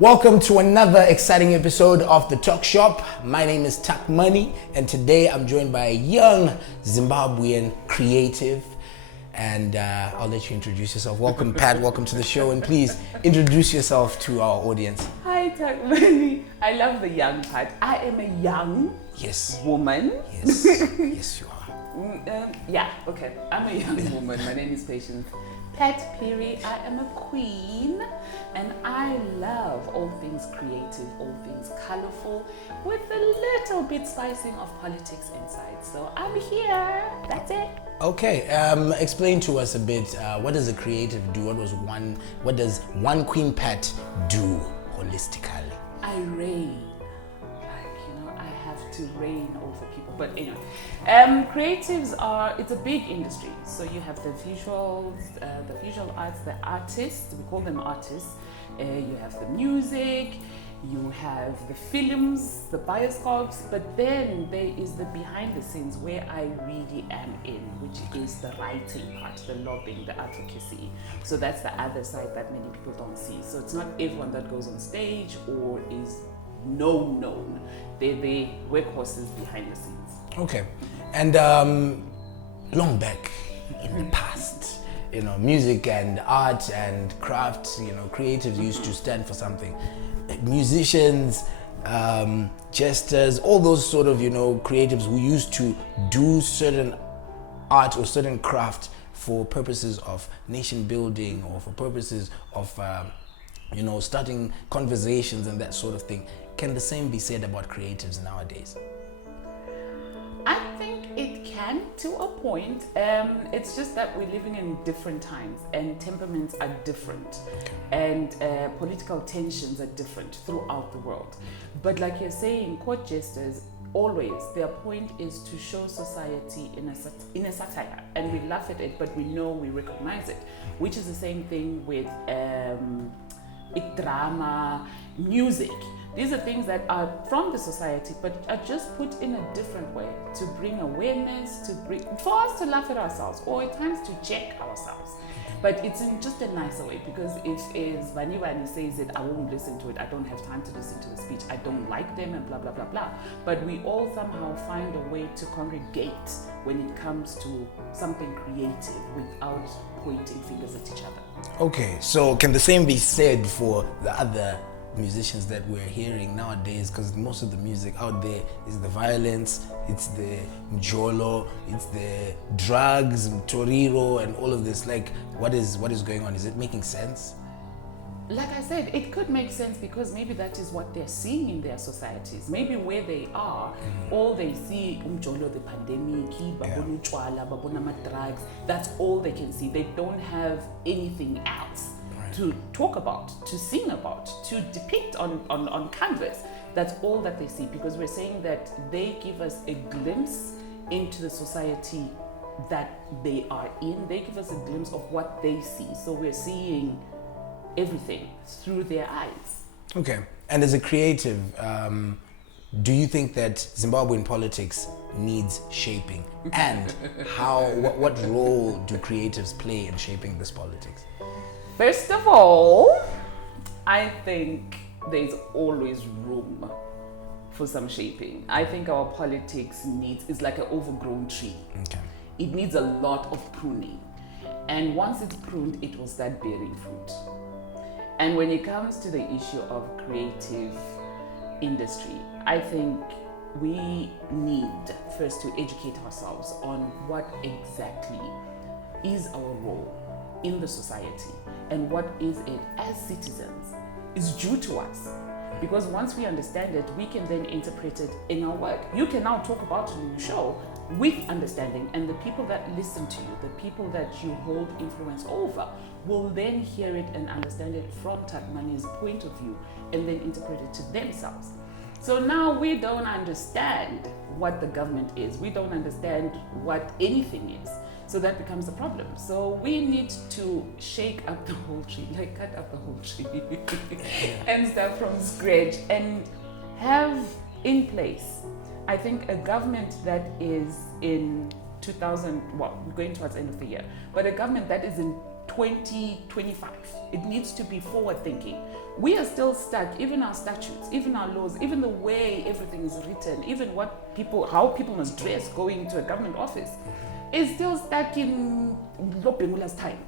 Welcome to another exciting episode of the Talkshop. My name is Tak Money, and today I'm joined by a young Zimbabwean creative. And I'll let you introduce yourself. Welcome, Pat. Welcome to the show, and please introduce yourself to our audience. Hi, Tak Money. I love the young part. I am a young woman. Yes, yes, you are. Okay. I'm a young woman. My name is Pat Phiri. I am a queen, and I love all things creative, all things colorful, with a little bit spicing of politics inside. So I'm here. That's it. Okay. Explain to us a bit. What does a creative do? What does one Queen Pat do holistically? I reign. I have to reign over people. But anyway, creatives it's a big industry. So you have the visuals, the visual arts, the artists, we call them artists. You have the music, you have the films, the bioscopes, but then there is the behind the scenes where I really am in, which is the writing part, the lobbying, the advocacy. So that's the other side that many people don't see. So it's not everyone that goes on stage or is known. They're the workhorses behind the scenes. Okay. And long back in the past, music and art and craft, creatives used to stand for something. Musicians, jesters, all those sort of, creatives who used to do certain art or certain craft for purposes of nation building or for purposes of, starting conversations and that sort of thing. Can the same be said about creatives nowadays? I think it can to a point. It's just that we're living in different times and temperaments are different, and political tensions are different throughout the world. But like you're saying, court jesters, always their point is to show society in a satire, and we laugh at it, but we know, we recognize it, which is the same thing with drama, music. These are things that are from the society, but are just put in a different way to bring awareness, for us to laugh at ourselves, or at times to check ourselves. But it's in just a nicer way, because if Vani says it, I won't listen to it, I don't have time to listen to the speech, I don't like them, and blah, blah, blah, blah. But we all somehow find a way to congregate when it comes to something creative without pointing fingers at each other. Okay, so can the same be said for the other musicians that we're hearing nowadays? Because most of the music out there is the violence, it's the mjolo, it's the drugs, toriro, and all of this. Like, what is going on? Is it making sense? Like I said, it could make sense because maybe that is what they're seeing in their societies. Maybe where they are, all they see, umjolo, the pandemic, babona utshwala, babona drugs, that's all they can see. They don't have anything else to talk about, to sing about, to depict on canvas. That's all that they see, because we're saying that they give us a glimpse into the society that they are in. They give us a glimpse of what they see. So we're seeing everything through their eyes. Okay. And as a creative, do you think that Zimbabwean politics needs shaping? And what role do creatives play in shaping this politics? First of all, I think there's always room for some shaping. I think our politics is like an overgrown tree. Okay. It needs a lot of pruning. And once it's pruned, it will start bearing fruit. And when it comes to the issue of creative industry, I think we need first to educate ourselves on what exactly is our role in the society, and what is it as citizens is due to us. Because once we understand it, we can then interpret it in our work. You can now talk about it in your show with understanding, and the people that listen to you, the people that you hold influence over, will then hear it and understand it from Tak Money's point of view, and then interpret it to themselves. So now we don't understand what the government is. We don't understand what anything is. So that becomes a problem. So we need to shake up the whole tree, like cut up the whole tree and start from scratch and have in place, I think, a government that is in 2000, well, going towards the end of the year, but a government that is in 2025. It needs to be forward thinking. We are still stuck, even our statutes, even our laws, even the way everything is written, even how people must dress going into a government office is still stuck in Lopengula's time.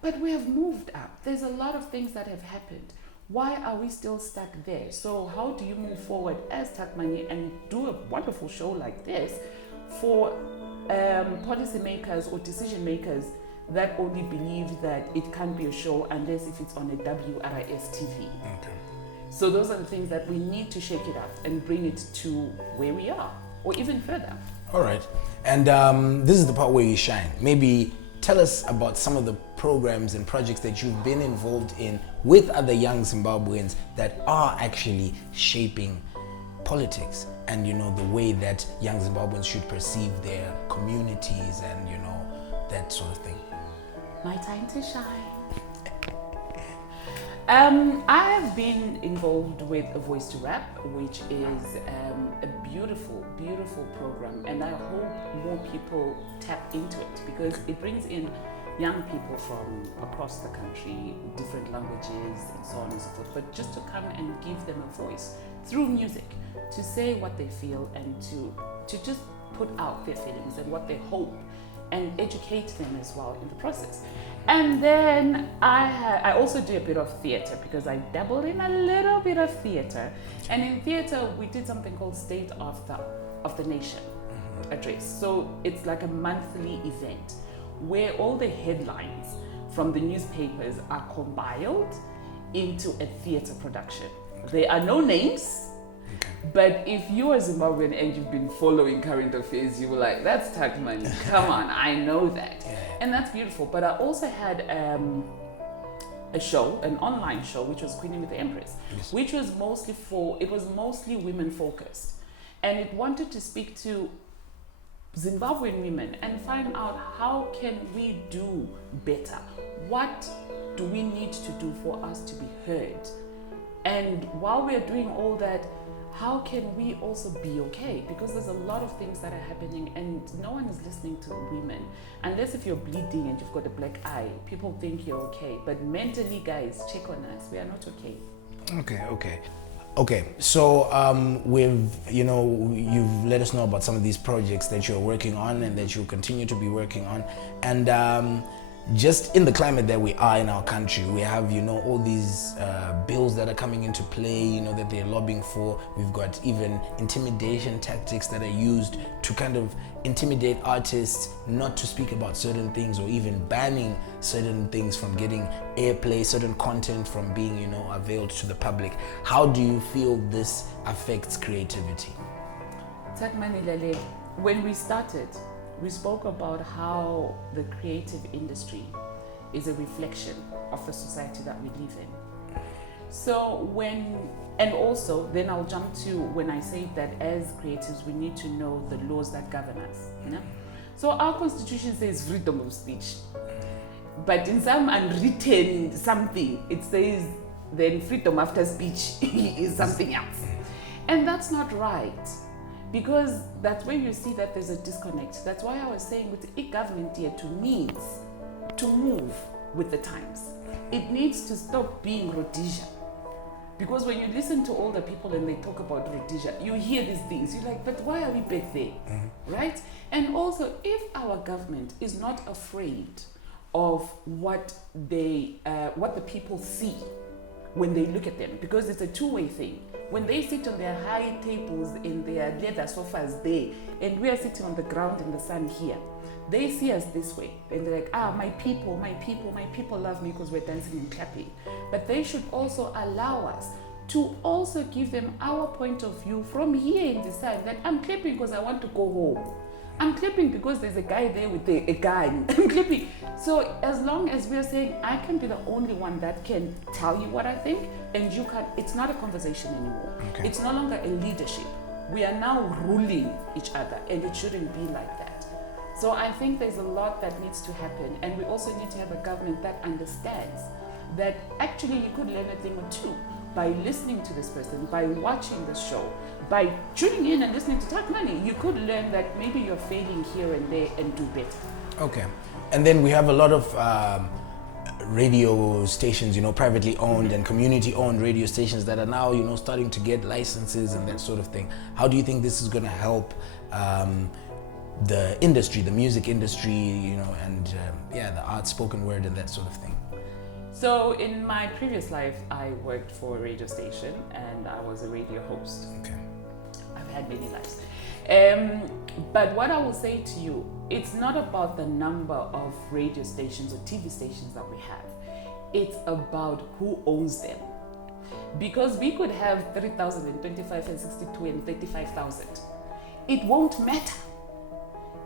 But we have moved up. There's a lot of things that have happened. Why are we still stuck there? So how do you move forward as Takmani and do a wonderful show like this for policymakers or decision makers that only believe that it can't be a show unless if it's on a WRIS TV? Okay. So those are the things that we need to shake it up and bring it to where we are or even further. All right. And this is the part where you shine. Maybe tell us about some of the programs and projects that you've been involved in with other young Zimbabweans that are actually shaping politics and, you know, the way that young Zimbabweans should perceive their communities and, you know, that sort of thing. My time to shine. I have been involved with A Voice to Rap, which is a beautiful, beautiful program, and I hope more people tap into it because it brings in young people from across the country, different languages, and so on and so forth, but just to come and give them a voice through music, to say what they feel and to just put out their feelings and what they hope and educate them as well in the process. And then I also do a bit of theater because I dabble in a little bit of theater. And in theater, we did something called State of the Nation address. So it's like a monthly event where all the headlines from the newspapers are compiled into a theater production. There are no names. But if you are Zimbabwean and you've been following current affairs, you were like, that's Takmani, come on, I know that. Yeah. And that's beautiful. But I also had a show, an online show, which was Queenie with the Empress, Yes. which was mostly women focused. And it wanted to speak to Zimbabwean women and find out how can we do better? What do we need to do for us to be heard? And while we're doing all that, how can we also be okay? Because there's a lot of things that are happening and no one is listening to women. Unless if you're bleeding and you've got a black eye, people think you're okay. But mentally, guys, check on us. We are not okay. Okay, so you've let us know about some of these projects that you're working on and that you'll continue to be working on. And just in the climate that we are in our country, we have, all these bills that are coming into play, that they're lobbying for. We've got even intimidation tactics that are used to kind of intimidate artists not to speak about certain things, or even banning certain things from getting airplay, certain content from being, availed to the public. How do you feel this affects creativity? Takmani Lele, when we started, we spoke about how the creative industry is a reflection of the society that we live in. So then I'll jump to when I say that as creatives, we need to know the laws that govern us. So our constitution says freedom of speech, but in some unwritten something, it says then freedom after speech is something else. And that's not right. Because that's where you see that there's a disconnect. That's why I was saying with the e-government here needs to move with the times. It needs to stop being Rhodesia. Because when you listen to all the people and they talk about Rhodesia, you hear these things. You're like, but why are we back there? Right? And also, if our government is not afraid of what the people see when they look at them, because it's a two-way thing. When they sit on their high tables in their leather sofas there, and we are sitting on the ground in the sun here, they see us this way. And they're like, my people love me because we're dancing and clapping. But they should also allow us to also give them our point of view from here in the sun, that I'm clapping because I want to go home. I'm clapping because there's a guy there with a gun. I'm clapping. So as long as we're saying, I can be the only one that can tell you what I think, and you can, it's not a conversation anymore. Okay. It's no longer a leadership. We are now ruling each other, and it shouldn't be like that. So I think there's a lot that needs to happen, and we also need to have a government that understands that actually you could learn a thing or two by listening to this person, by watching the show, by tuning in and listening to Takmani. You could learn that maybe you're failing here and there and do better. Okay. And then we have a lot of radio stations, privately owned and community owned radio stations that are now, starting to get licenses and that sort of thing. How do you think this is going to help the industry, the music industry, and the art, spoken word, and that sort of thing? So in my previous life, I worked for a radio station and I was a radio host. Okay. I've had many lives. But what I will say to you, it's not about the number of radio stations or TV stations that we have. It's about who owns them. Because we could have 3,000 and 25 and 62 and 35,000. It won't matter.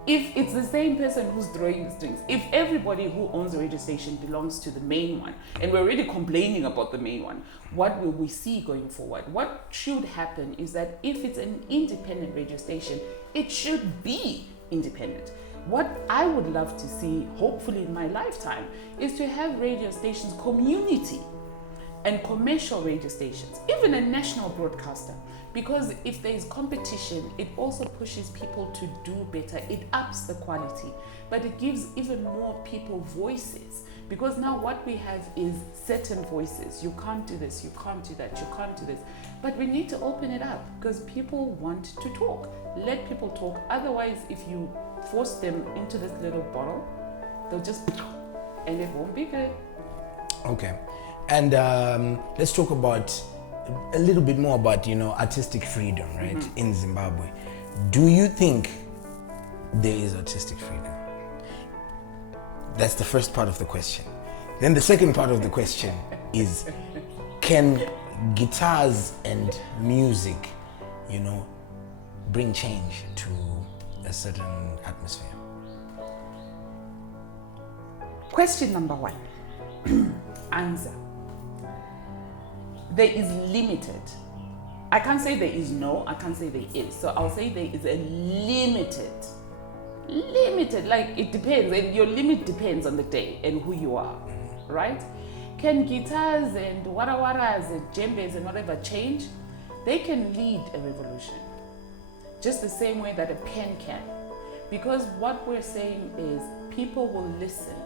If it's the same person who's drawing the strings, if everybody who owns a radio station belongs to the main one, and we're already complaining about the main one, what will we see going forward? What should happen is that if it's an independent radio station, it should be independent. What I would love to see, hopefully in my lifetime, is to have radio stations, community and commercial radio stations, even a national broadcaster. Because if there is competition, it also pushes people to do better. It ups the quality, but it gives even more people voices. Because now what we have is certain voices. You can't do this, you can't do that, you can't do this. But we need to open it up because people want to talk. Let people talk. Otherwise, if you force them into this little bottle, they'll just, and it won't be good. Okay. And let's talk about a little bit more about, artistic freedom, right, in Zimbabwe. Do you think there is artistic freedom? That's the first part of the question. Then the second part of the question is, can guitars and music, bring change to a certain atmosphere? Question number one. Answer. There is limited. I can't say there is no, I can't say there is. So I'll say there is a limited, like it depends, and your limit depends on the day and who you are, right? Can guitars and warawaras and djembes and whatever change? They can lead a revolution. Just the same way that a pen can. Because what we're saying is people will listen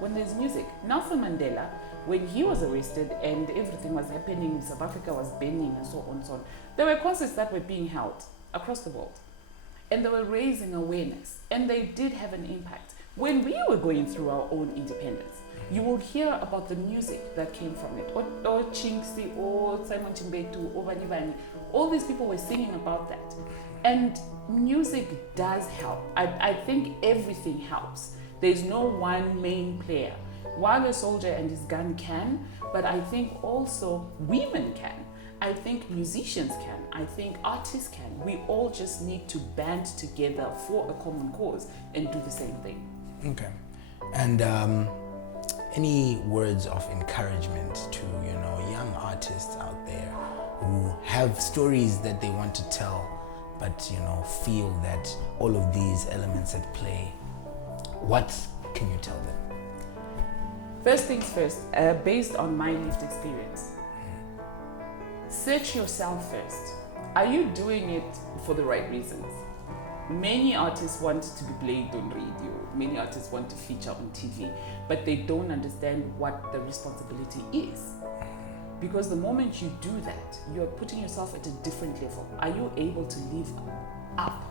when there's music. Nelson Mandela, when he was arrested and everything was happening, South Africa was burning and so on and so on, there were concerts that were being held across the world. And they were raising awareness. And they did have an impact. When we were going through our own independence, you will hear about the music that came from it. Or Chinksi, or Simon Chimbetu, or Bani Bani. All these people were singing about that. And music does help. I think everything helps. There's no one main player. While a soldier and his gun can, but I think also women can. I think musicians can. I think artists can. We all just need to band together for a common cause and do the same thing. Okay. And any words of encouragement to, young artists out there who have stories that they want to tell, but, feel that all of these elements at play? What can you tell them? First things first, based on my lived experience, search yourself first. Are you doing it for the right reasons? Many artists want to be played on radio. Many artists want to feature on TV, but they don't understand what the responsibility is. Because the moment you do that, you're putting yourself at a different level. Are you able to live up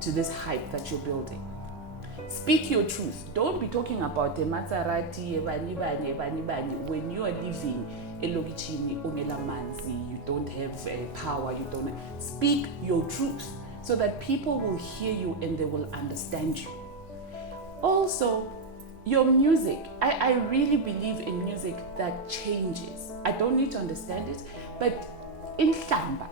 to this hype that you're building? Speak your truth. Don't be talking about the Maserati, when you are living in Logichini, Omelamanzi, you don't have power, you don't. Speak your truth so that people will hear you and they will understand you. Also, your music. I really believe in music that changes. I don't need to understand it, but in Samba,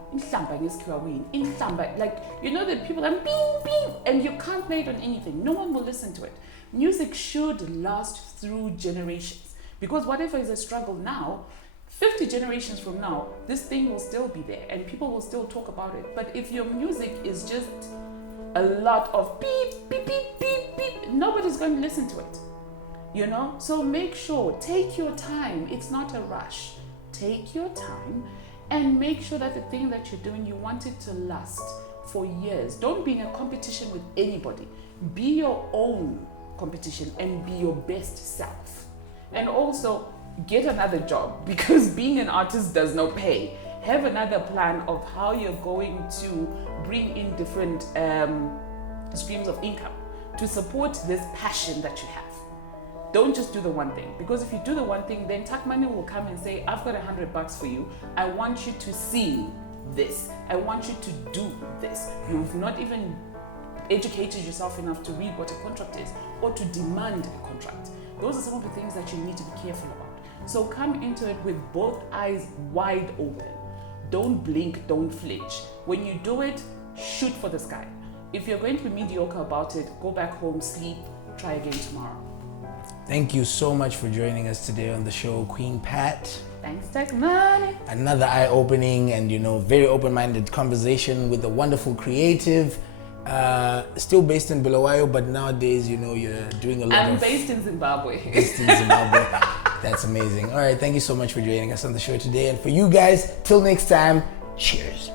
like, the people are bing, bing, and you can't play it on anything. No one will listen to it. Music should last through generations, because whatever is a struggle now, 50 generations from now, this thing will still be there and people will still talk about it. But if your music is just a lot of beep, beep, beep, beep, beep, nobody's going to listen to it. So make sure, take your time. It's not a rush. Take your time and make sure that the thing that you're doing, you want it to last for years. Don't be in a competition with anybody. Be your own competition and be your best self. And also get another job, because being an artist does not pay. Have another plan of how you're going to bring in different streams of income to support this passion that you have. Don't just do the one thing, because if you do the one thing, then Tuck Money will come and say, I've got $100 for you. I want you to sing this. I want you to do this. You've not even educated yourself enough to read what a contract is or to demand a contract. Those are some of the things that you need to be careful about. So come into it with both eyes wide open. Don't blink, don't flinch. When you do it, shoot for the sky. If you're going to be mediocre about it, go back home, sleep, try again tomorrow. Thank you so much for joining us today on the show, Queen Pat. Thanks, Tuck Money. Another eye-opening and, very open-minded conversation with a wonderful creative. Still based in Bulawayo, but nowadays, you're doing a lot I'm of... based in Zimbabwe. Based in Zimbabwe. That's amazing. All right, thank you so much for joining us on the show today. And for you guys, till next time, cheers.